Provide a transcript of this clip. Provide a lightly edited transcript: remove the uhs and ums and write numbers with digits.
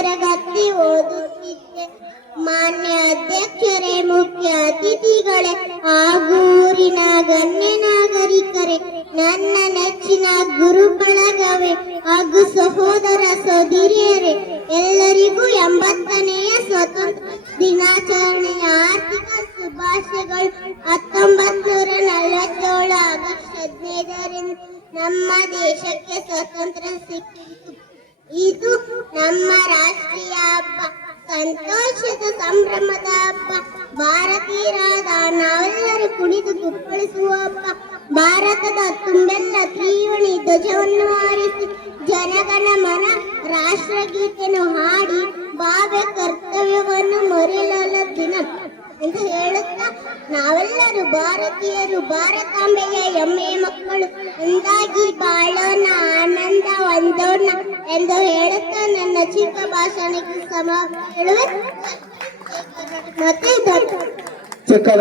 ತರಗತಿ ಓದುತ್ತಿದ್ದೆ. ಮಾನ್ಯ ಅಧ್ಯಕ್ಷರೇ, ಮುಖ್ಯ ಅತಿಥಿಗಳೇ ಹಾಗೂ ಊರಿನ ಗಣ್ಯ ನಾಗರಿಕರೇ, ನನ್ನ ನೆಚ್ಚಿನ ಗುರು ಬಳಗವೇ ಹಾಗೂ ಸಹೋದರ ಸಹೋದರಿಯರೇ, ಎಲ್ಲರಿಗೂ 80ನೆಯ ಸ್ವತಂತ್ರ ದಿನಾಚರಣೆಯ ಆರ್ಥಿಕ ಶುಭಾಶಯಗಳು. 1947 ಆಗಸ್ಟ್ 15ರಂದು ನಮ್ಮ ದೇಶಕ್ಕೆ ಸ್ವಾತಂತ್ರ್ಯ ಸಿಕ್ಕಿತು. ಇದು ನಮ್ಮ ರಾಷ್ಟ್ರೀಯ ಹಬ್ಬ, ಸಂತೋಷದ ಸಂಭ್ರಮದ ಹಬ್ಬ. ಭಾರತೀಯರಾದ ನಾವೆಲ್ಲರೂ ಕುಣಿದು ಕುಪ್ಪಳಿಸುವ ಹಬ್ಬ. ಭಾರತದ ತುಂಬೆಲ್ಲ ತ್ರಿವರ್ಣ ಧ್ವಜವನ್ನು ಹಾರಿಸಿ ಜನಗಣ ಮನ ರಾಷ್ಟ್ರಗೀತೆಯನ್ನು ಹಾಡಿ ಭಾವ್ಯ ಕರ್ತವ್ಯವನ್ನು ಮರೆಯಲಾದ ದಿನ ಎಂದು ಹೇಳುತ್ತಾ, ನಾವೆಲ್ಲರೂ ಭಾರತೀಯರು, ಭಾರತಾಂಬೆಯ ಹೆಮ್ಮೆಯ ಮಕ್ಕಳು, ಒಂದಾಗಿ ಬಾಳೋಣ, ಆನಂದ ಹೊಂದೋಣ ಎಂದು ಹೇಳುತ್ತಾ ನನ್ನ ಚಿಕ್ಕ ಭಾಷಣಕ್ಕೆ ಸಮ ಹೇಳುವೆ. ಮತ್ತೆ